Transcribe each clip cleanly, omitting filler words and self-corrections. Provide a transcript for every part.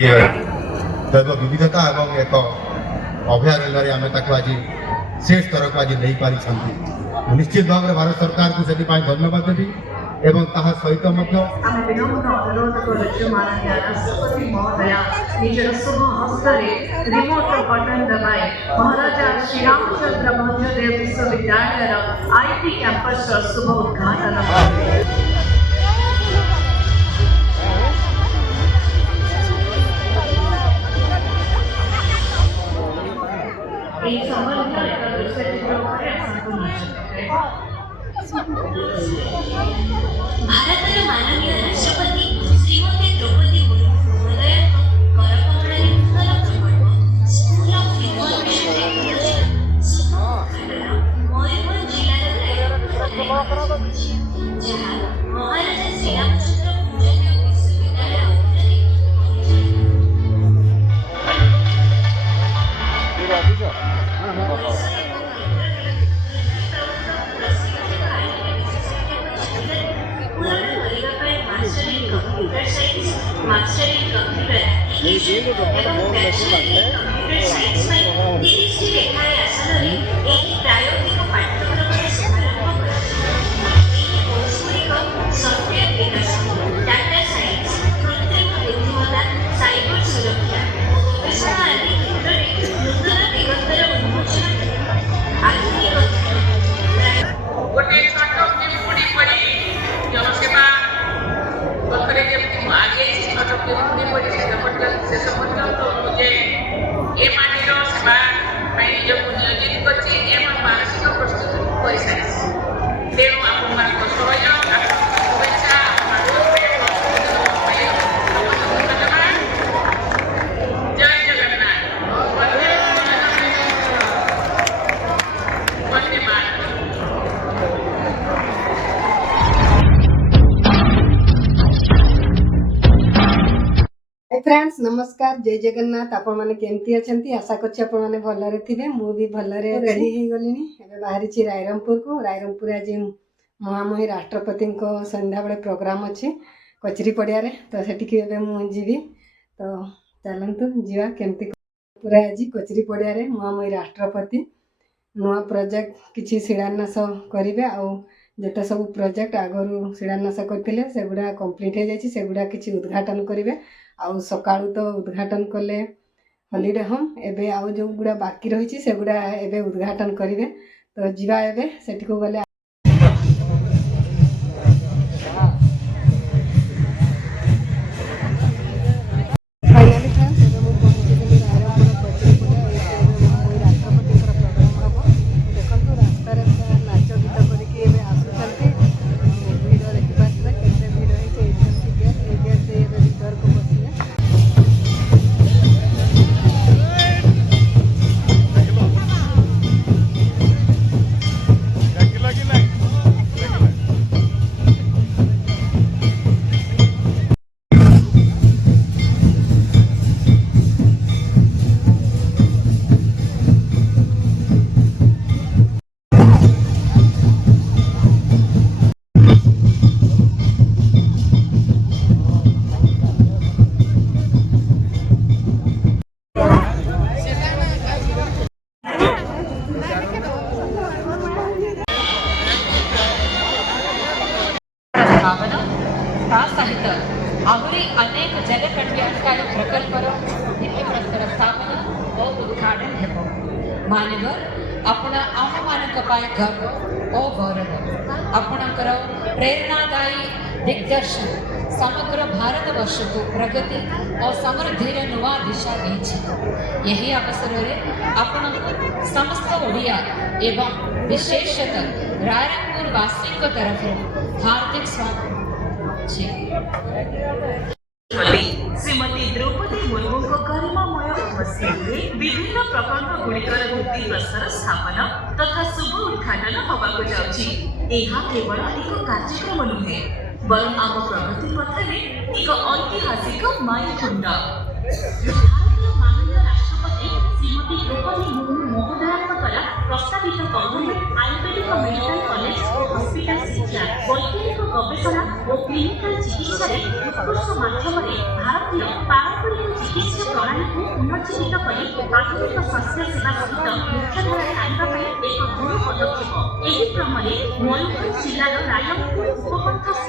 जैव विविधता एवं एक अभयारण्य आम आज से स्तर को आज नहीं पारी निश्चित भाव में भारत सरकार को से धन्यवाद देवी एवं ताहा सहित विनम्र अनुरोध करुछु माननीय राष्ट्रपति महोदय निजर शुभ हस्तरे रिमोट बटन दबाई महाराजा श्रीरामचंद्र महोदय विश्वविद्यालय आईटी कैंपस शुभ उद्घाटन भारतर माननीय राष्ट्रपति श्रीमती द्रौपदी मुर्मू महोदय करकमल नूतन प्रकल्प school of innovation technology Mayurbhanj जिलार जहाँ महाराजा श्रीरामचंद्र पूजनीय विश्वविद्यालय computer science master in computer एवं बैचलर इन कंप्यूटर साइंस में 30 टी लेखाएं आसନରେ ଏହି ପ୍ରାୟୋଗିକ ପାଠ୍ୟକ୍ରମର ଶୁଭାରମ୍ଭ କରାଯିବ। ଏହି କୋର୍ସଗୁଡ଼ିକ ସଫ୍ଟୱେୟାର ବିକାଶ, ଡାଟା ସାଇନ୍ସ, କୃତ୍ରିମ ବୁଦ୍ଧିମତ୍ତା, ସାଇବର ସୁରକ୍ଷା ଓ ଗବେଷଣା ଆଦି କ୍ଷେତ୍ରରେ ନୂତନ ଦିଗନ୍ତର ଉନ୍ମୋଚନ କରିବ। ଆଧୁନିକ ଗୋଟେ ଛୋଟ ପିମ୍ପୁଡ଼ି ପରି ଜନସେବା ପାଖରେ ଯେମିତି ମୁଁ ଆଗେଇ ଛୋଟ ପିମ୍ପୁଡ଼ି ପରି ଶେଷ ପର୍ଯ୍ୟନ୍ତ ମୁଁ ଯେ ଏ ମାଟିର ସେବା ପାଇଁ ନିଜକୁ ନିୟୋଜିତ କରିଛି ଏବଂ ମାନସିକ ପ୍ରସ୍ତୁତି କରିସାରିଛି। ତେଣୁ ଆପଣମାନଙ୍କ ସହଯୋଗ ଆପଣଙ୍କ ଶୁଭେଚ୍ଛା ଜୟ ଜଗନ୍ନାଥ ବନ୍ଦେ ମାତରମ୍। फ्रेंड्स नमस्कार जय जगन्नाथ आपण माने केमती अछंती आशा करछि आपण माने भलरे थिबे मु भी भलरे रेडी हे गलिनी एबे बाहरी छि रायरमपुर आज महामहिम राष्ट्रपति को संध्या बेले प्रोग्राम अछि कचरी पड़िया रे तो सेठी के एबे मु जीवी तो चलंतु जीवा केमती पूरा आज कचरी पड़िया रे महामहिम राष्ट्रपति नुआ प्रोजेक्ट किछि शिलान्यास करिवे आ जेते सब प्रोजेक्ट आगरू शिलान्यास करथिले सेगुडा कंप्लीट हे जायछि सेगुडा किछि उद्घाटन करिवे आउ सकाळू तो उद्घाटन कले हॉलिडे होम एबे आउ जो गुडा बाकी रही से गुडा एबे उद्घाटन करिवे तो जीवा एबे सेठी को गले फाइनली फ्रेंड्स एबे मु पहुंची गेली रायरमपुर कचरी पड़िया राष्ट्रपति प्रोग्राम हबो देखंतु रास्ता रे नाच गीत करके एबे आसुचंती वीडियो देखि पाछले केते वीडियो हे छै एजेंसी गेट से एबे भीतर को सहित आहरी अनेक जन कल्याणकारी प्रकल्पर भित्तिप्रस्तर स्थापना और उद्घाटन हेबो। मानवर अपना आम मानक पाए गर्व और गौरव आपणकर प्रेरणादायी दिग्दर्शन समग्र भारत वर्ष को प्रगति और समृद्धि नुआ दिशा देछि। यही अवसर में आपण समस्त ओडिया एवं विशेषतः रायरमपुर वासी को तरफ हार्दिक स्वागत श्रीमती द्रौपदी मुर्मू को गरिमामय उपस्थिति विभिन्न प्रकल्प गुड़िकर भित्ति प्रस्तर स्थापना तथा शुभ उद्घाटन होबाको जाउछि। एहा केवल एक कार्यक्रम नुहे बरं आम प्रगति पथरे एक ऐतिहासिक माइलखुंड। भारतीय माननीय राष्ट्रपति ରାଷ୍ଟ୍ରପତି ଶ୍ରୀମତୀ ଦ୍ରୌପଦୀ ମୁର୍ମୁ ମହୋଦୟାଙ୍କ ଦ୍ୱାରା ପ୍ରସ୍ତାବିତ ଗଭର୍ଣ୍ଣମେଣ୍ଟ ଆୟୁର୍ବେଦିକ ମେଡିକାଲ କଲେଜ ଓ ହସ୍ପିଟାଲ ଶିକ୍ଷା ବୈଜ୍ଞାନିକ ଗବେଷଣା ଓ କ୍ଲିନିକାଲ ଚିକିତ୍ସାରେ ଉତ୍କର୍ଷ ମାଧ୍ୟମରେ ଭାରତୀୟ ପାରମ୍ପରିକ ଚିକିତ୍ସା ପ୍ରଣାଳୀକୁ ପୁନର୍ଜୀବିତ କରି ଆଧୁନିକ ସ୍ୱାସ୍ଥ୍ୟ ସେବା ସହିତ ମୁଖ୍ୟଧାରାରେ ଆଣିବା ପାଇଁ ଏକ ଦୃଢ଼ ପଦକ୍ଷେପ। ଏହି କ୍ରମରେ ମୟୂରଭଞ୍ଜ ଜିଲ୍ଲାର ରାୟପୁର ଉପକଣ୍ଠସ୍ଥ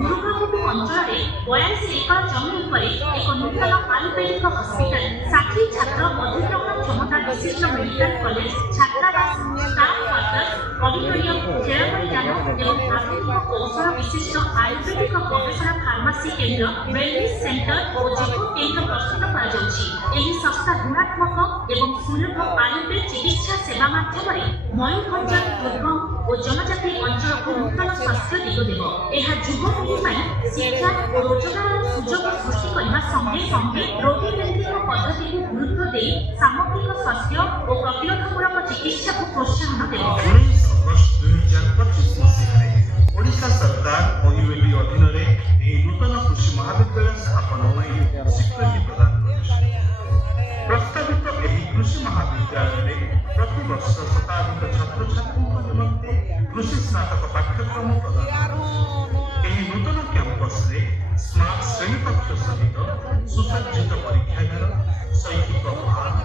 ମୁରୁଗାପୁଟୁ ଅଞ୍ଚଳରେ 42 ଏକର ଜମି ଉପରେ ଏକ ନୂତନ ଆୟୁର୍ବେଦିକ ହସ୍ପିଟାଲ, 60 ଛାତ୍ର ଅଧିଗ୍ରହଣ କ୍ଷମତା ବିଶିଷ୍ଟ ମେଡିକାଲ କଲେଜ, ଛାତ୍ରାବାସ, ଷ୍ଟାଫ କ୍ୱାର୍ଟର୍ସ, ଅଡିଟୋରିୟମ, ଖେଳପଡ଼ିଆ ଏବଂ ଆଧୁନିକ କୌଶଳ ବିଶିଷ୍ଟ ଆୟୁର୍ବେଦିକ ଗବେଷଣା ଫାର୍ମାସୀ କେନ୍ଦ୍ର, ୱେଲନେସ୍ ସେଣ୍ଟର ଓ ଯୋଗ କେନ୍ଦ୍ର ପ୍ରସ୍ତୁତ କରାଯାଉଛି। ଏହି ସଂସ୍ଥା ଗୁଣାତ୍ମକ ଏବଂ ସୁଲଭ ଆୟୁର୍ବେଦ ଚିକିତ୍ସା ସେବା ମାଧ୍ୟମରେ ମୟୂରଭଞ୍ଜ ଦୁର୍ଗମ ଓ ଜନଜାତି ଅଞ୍ଚଳକୁ ନୂତନ ସ୍ୱାସ୍ଥ୍ୟ ଦିଗ ଦେବ। ଏହା ଯୁବପିଢ଼ି ପାଇଁ ଶିକ୍ଷା ଓ ରୋଜଗାରର ସୁଯୋଗ ସୃଷ୍ଟି କରିବା ସଙ୍ଗେ ସଙ୍ଗେ ରୋଗୀକେନ୍ଦ୍ରିକ ପଦ୍ଧତିକୁ ଗୁରୁତ୍ୱ ଦେଇ ସାମଗ୍ରିକ ସ୍ୱାସ୍ଥ୍ୟ ଓ ପ୍ରତିରୋଧମୂଳକ ଚିକିତ୍ସାକୁ ପ୍ରୋତ୍ସାହନ ଦେବ। 19 ଅଗଷ୍ଟ 2025 ମସିହାରେ ଓଡ଼ିଶା ସରକାର ଓୟୁଏଟି ଅଧୀନରେ ଏହି ନୂତନ କୃଷି ମହାବିଦ୍ୟାଳୟ ସ୍ଥାପନ ପାଇଁ ସ୍ୱୀକୃତି ପ୍ରଦାନ କରିଛନ୍ତି। ପ୍ରସ୍ତାବିତ ଏହି କୃଷି ମହାବିଦ୍ୟାଳୟରେ ପ୍ରତିବର୍ଷ ଶତାଧିକ ଛାତ୍ରଛାତ୍ରୀଙ୍କ ନିମନ୍ତେ କୃଷି ସ୍ନାତକ ପାଠ୍ୟକ୍ରମ ପ୍ରଦାନ କରାଯିବ। ଏହି ନୂତନ କ୍ୟାମ୍ପସରେ ସ୍ମାର୍ଟ ଶ୍ରେଣୀକକ୍ଷ ସହିତ ସୁସଜ୍ଜିତ ପରୀକ୍ଷାଗାର, ଶୈକ୍ଷିକ ହଲ୍,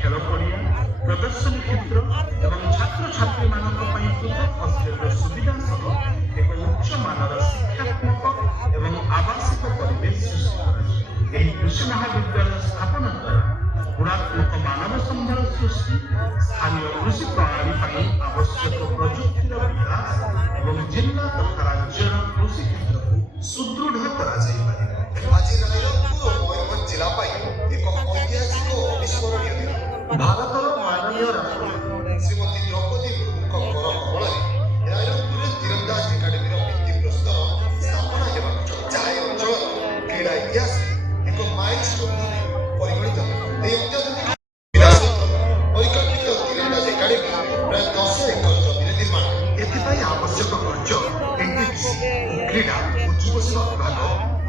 ଖେଳ ପଡ଼ିଆ, ପ୍ରଦର୍ଶନୀ କ୍ଷେତ୍ର ଏବଂ ଛାତ୍ରଛାତ୍ରୀମାନଙ୍କ ପାଇଁ ପୃଥକ ହଷ୍ଟେଲର ସୁବିଧା ସହ ଏକ ଉଚ୍ଚମାନର ଶିକ୍ଷାତ୍ମକ ଏବଂ ଆବାସିକ ପରିବେଶ ସୃଷ୍ଟି କରାଯିବ। ଏହି କୃଷି ମହାବିଦ୍ୟାଳୟ ସ୍ଥାପନ ଦ୍ୱାରା ଗୁଣାତ୍ମକ ମାନବ ସମ୍ବଳ ସୃଷ୍ଟି, ସ୍ଥାନୀୟ କୃଷି ପ୍ରଣାଳୀ ପାଇଁ ଆବଶ୍ୟକ ପ୍ରଯୁକ୍ତିର ବିକାଶ ଏବଂ ଜିଲ୍ଲା ତଥା ରାଜ୍ୟର କୃଷି କ୍ଷେତ୍ରକୁ ସୁଦୃଢ଼ କରାଯାଇପାରିବ। ଆଜି ରାୟରଙ୍ଗପୁର ଓ ମୟୂରଭଞ୍ଜ ଜିଲ୍ଲା ପାଇଁ ଏକ ଐତିହାସିକ ଓ ଅବିସ୍ମରଣୀୟ ଦିନ। ଭାରତର ମାନନୀୟ ରାଷ୍ଟ୍ରପତି ଶ୍ରୀମତୀ ଦ୍ରୌପଦୀ ମୁର୍ମୁଙ୍କ କର କବଳରେ ରାୟରଙ୍ଗପୁରରେ ତୀରନ୍ଦାଜ ଏକାଡେମୀର ଭିତ୍ତିପ୍ରସ୍ତର ସ୍ଥାପନା ହେବାକୁ ଯାଉଛି, ଯାହା ଏ ଅଞ୍ଚଳର କ୍ରୀଡ଼ା ଇତିହାସରେ ଏକ ମାଇଲଷ୍ଟୋନ୍ ଭାବେ ପରିଗଣିତ ହେବ। ଏହି ଅତ୍ୟାଧୁନିକ ସୁବିଧା ସହିତ ପରିକଳ୍ପିତ ତୀରନ୍ଦାଜ ଏକାଡେମୀ ପ୍ରାୟ 10 ଏକର ଜମିରେ ନିର୍ମାଣ। ଏଥିପାଇଁ ଆବଶ୍ୟକ ଖର୍ଚ୍ଚ ଏନ୍ଟିପିସି, କ୍ରୀଡ଼ା ଓ ଯୁବ ସେବା ବିଭାଗ,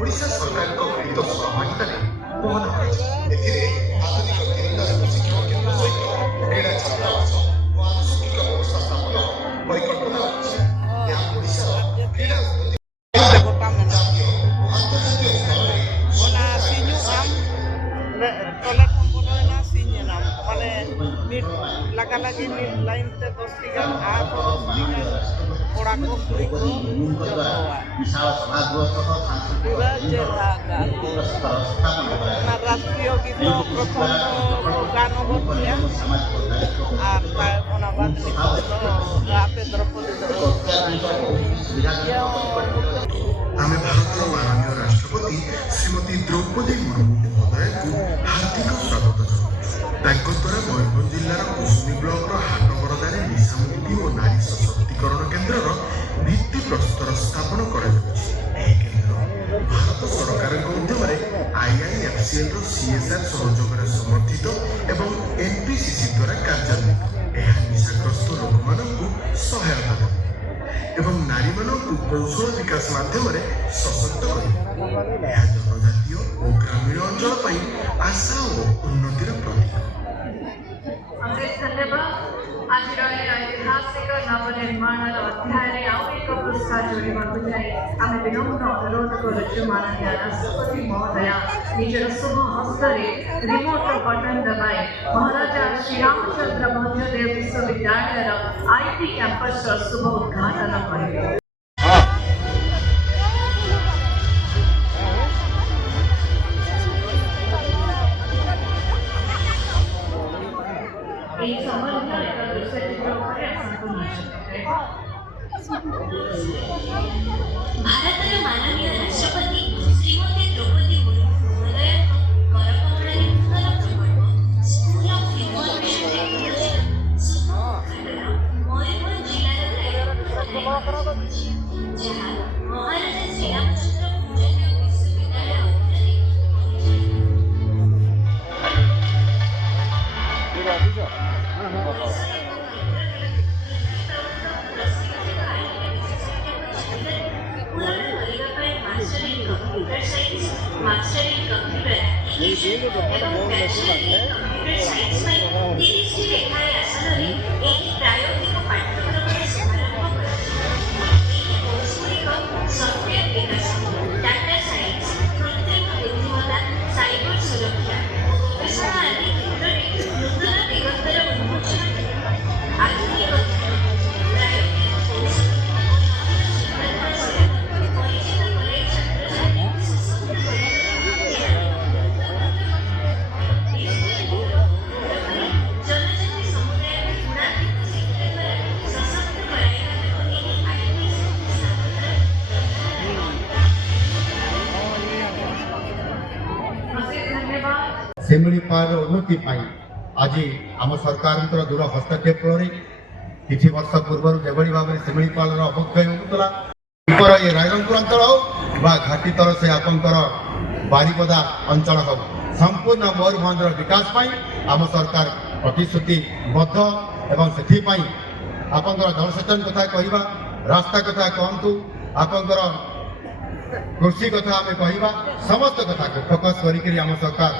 ଓଡ଼ିଶା ସରକାରଙ୍କ ମିଳିତ ସହଭାଗିତାରେ ବହନ କରାଯିବ। ଏଥିରେ ଆଧୁନିକ ତୀରନ୍ଦାଜ ପ୍ରଶିକ୍ଷଣ କେନ୍ଦ୍ର ସହିତ କ୍ରୀଡ଼ା ଛାତ୍ରାବାସ ଓ ଆନୁଷଙ୍ଗିକ ବ୍ୟବସ୍ଥା ସ୍ଥାପନ ପରିକଳ୍ପନା ରହିଛି। ଏହା ଓଡ଼ିଶାର କ୍ରୀଡ଼ା ଉନ୍ନତି ଜାତୀୟ ଓ ଆନ୍ତର୍ଜାତୀୟ ସ୍ତରରେ toilet component na sinya na mane mid lagi lain te 10 tiga atau 10 orang ko kuri ko juga jelaga na rastrio gitu prothom gano botia ar pa ona bat ni to ape Draupadi ଆମେ ଭାରତର ମାନନୀୟ ରାଷ୍ଟ୍ରପତି ଶ୍ରୀମତୀ ଦ୍ରୌପଦୀ ମୁର୍ମୁ ମହୋଦୟଙ୍କୁ ହାର୍ଦ୍ଦିକ ସ୍ୱାଗତ ଜଣାଉଛୁ। ତାଙ୍କ ଦ୍ୱାରା ମୟୂରଭଞ୍ଜ ଜିଲ୍ଲାର କୁସୁମୀ ବ୍ଲକର ହାଟବରଦାରେ ନିଶାମୁକ୍ତି ଓ ନାରୀ ସଶକ୍ତିକରଣ କେନ୍ଦ୍ରର ଭିତ୍ତିପ୍ରସ୍ତର ସ୍ଥାପନ କରାଯାଉଛି। ଏହି କେନ୍ଦ୍ର ଭାରତ ସରକାରଙ୍କ ଉଦ୍ୟମରେ IIFCLର CSR ସହଯୋଗରେ ସମର୍ଥିତ ଏବଂ NPCC ଦ୍ୱାରା କାର୍ଯ୍ୟାନ୍ୱିତ। ଏହା ନିଶାଗ୍ରସ୍ତ ଲୋକମାନଙ୍କୁ ସହାୟତା ଦେବ ଏବଂ ନାରୀମାନଙ୍କୁ କୌଶଳ ବିକାଶ ମାଧ୍ୟମରେ ସଶକ୍ତ କରିବ। ଏହା ଜନଜାତୀୟ ଓ ଗ୍ରାମୀଣ ଅଞ୍ଚଳ ପାଇଁ ଆଶା ଓ ଉନ୍ନତିର ପ୍ରତୀକ। ଆଜିର ଏହି ଐତିହାସିକ ନବନିର୍ମାଣର ଅଧ୍ୟାୟରେ ଆଉ ଏକ ପୃଷ୍ଠ ଯୋଡ଼ିବାକୁ ଯାଇ ଆମେ ବିନମ୍ର ଅନୁରୋଧ କରୁଛୁ ମାନନୀୟ ରାଷ୍ଟ୍ରପତି ମହୋଦୟା ନିଜର ଶୁଭ ହସ୍ତରେ ରିମୋଟ ବଟନ ଦବାଇ ମହାରାଜା ଶ୍ରୀରାମଚନ୍ଦ୍ର ଭଞ୍ଜଦେବ ବିଶ୍ୱବିଦ୍ୟାଳୟର IT କ୍ୟାମ୍ପସର ଶୁଭ ଉଦ୍ଘାଟନ କରିବେ। ଏହି ସମ୍ବନ୍ଧୀୟ ଏକ ଦୃଶ୍ୟଚିତ୍ର ଉପରେ ଆପଣଙ୍କୁ ନଜର ପକାଇବ। ଭାରତର ମାନନୀୟ ରାଷ୍ଟ୍ରପତି ଶ୍ରୀମତୀ ଦ୍ରୌପଦୀ ମୁର୍ମୁ ମହୋଦୟଙ୍କ କରକମଳରେ ନୂତନ ପ୍ରକଳ୍ପ ସ୍କୁଲ ଅଫ୍ ଇନଫର୍ମେସନ ଟେକ୍ନୋଲୋଜିର ଶୁଭ ଉଦ୍ଘାଟନ ମୟୂରଭଞ୍ଜ ଜିଲ୍ଲାର ରାୟରଙ୍ଗପୁରଠାରେ କରାଯାଇଛି, ଯାହା ମହାରାଜା ଶ୍ରୀରାମଚନ୍ଦ୍ର ଭଞ୍ଜଦେବ ବିଶ୍ୱବିଦ୍ୟାଳୟ ଅଧୀନରେ Master in Computer Application এবং Bachelor in Computer computer science ପାଇଁ 30ଟି ଲେଖାଏଁ ଆସନରେ ଏହି ପ୍ରାୟୋଗିକ ପାଠ୍ୟକ୍ରମର ଶୁଭାରମ୍ଭ କରାଯିବ। ଏହି କୋର୍ସଗୁଡ଼ିକ ସଫ୍ଟୱେର୍ ବିକାଶ, ଡାଟା ସାଇନ୍ସ, କୃତ୍ରିମ ବୁଦ୍ଧିମତ୍ତା, ସାଇବର ସୁରକ୍ଷା ଓ ଗବେଷଣା ଆଦି କ୍ଷେତ୍ରରେ ନୂତନ ଦିଗନ୍ତର ଉନ୍ମୋଚନ କରିବ। ଆଧୁନିକ ଜ୍ଞାନ, ପ୍ରାୟୋଗିକ କୌଶଳ ଓ ନବୀନ ଚିନ୍ତାଧାରା ସହିତ ପରିଚିତ କରାଇ ଛାତ୍ରଛାତ୍ରୀଙ୍କୁ ସଶକ୍ତ କରିବାର ଜନଜାତି ସମୁଦାୟକୁ ଗୁଣାତ୍ମକ ଶିକ୍ଷା ଦ୍ୱାରା ସଶକ୍ତ କରାଇବାକୁ ଏହି ଆଇନ ସ୍ଥାପନର असीम धन्यवाद। ଶିମିଳିପାଳର ଉନ୍ନତି ପାଇଁ ଆଜି ଆମ ସରକାରଙ୍କର ଦୂର ହସ୍ତକ୍ଷେପ ଫଳରେ କିଛି ବର୍ଷ ପୂର୍ବରୁ ଯେଭଳି ଭାବରେ ଶିମିଳିପାଳର ଅବକ୍ଷୟ ହେଉଥିଲା, ଉପର ଏ ରାଇରଙ୍ଗପୁର ଅଞ୍ଚଳ ହଉ ବା ଘାଟି ତଳ ସେ ଆପଣଙ୍କର ବାରିପଦା ଅଞ୍ଚଳ ହଉ, ସମ୍ପୂର୍ଣ୍ଣ ମୟୂରଭଞ୍ଜର ବିକାଶ ପାଇଁ ଆମ ସରକାର ପ୍ରତିଶ୍ରୁତିବଦ୍ଧ ଏବଂ ସେଥିପାଇଁ ଆପଣଙ୍କର ଜଳସେଚନ କଥା କହିବା, ରାସ୍ତା କଥା କହନ୍ତୁ, ଆପଣଙ୍କର କୃଷି କଥା ଆମେ କହିବା, ସମସ୍ତ କଥାକୁ ଫୋକସ୍ କରିକିରି ଆମ ସରକାର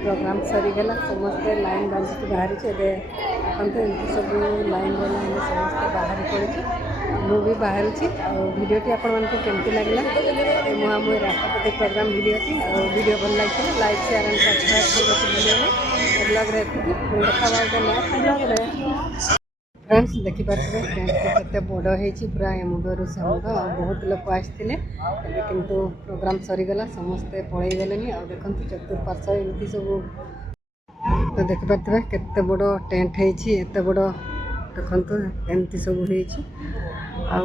प्रोग्राम सरीगला समस्ते लाइन बांधिक बाहरी एवं एमती सब लाइन लाइन समस्ते बाहरी पड़ी मुझे बाहरी भिडटी आपमती लगला मुझे राष्ट्रपति प्रोग्राम भिडटी वीडियो भल लगे like share and subscribe blog देखा फ्रेंड्स देखिपारे केते बड़ हो पूरा मुंडर से मुंड बहुत लोक आसते किंतु प्रोग्राम सरीगला समस्ते पलि गले आ देखते चतुर्पार्श्व एमती सब तो देखिपारे केते बड़ टेंट होते बड़ देखु एमती सब हो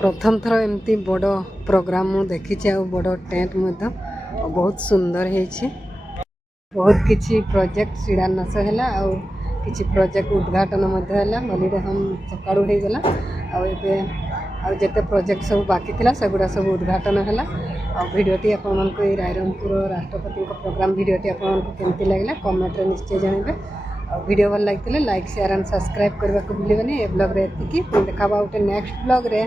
प्रथम थर एमती बड़ प्रोग्राम मु देखी बड़ टेंट बहुत सुंदर हो बहुत किसी प्रोजेक्ट शिलान्यास है किसी प्रोजेक्ट उद्घाटन गली हम सकाळू हो गला आते प्रोजेक्ट सब बाकी थिला सेगुड़ा सब उद्घाटन है भिडटी आपण रायरंगपुर राष्ट्रपति प्रोग्राम भिडटी आपको केमती लगे कमेंट रे निश्चय जानवे वीडियो भल लगे लाइक शेयर एंड सब्सक्राइब करने को भूलिए ए ब्लॉग रे एतिकी देखा गोटे नेक्स्ट ब्लॉग रे।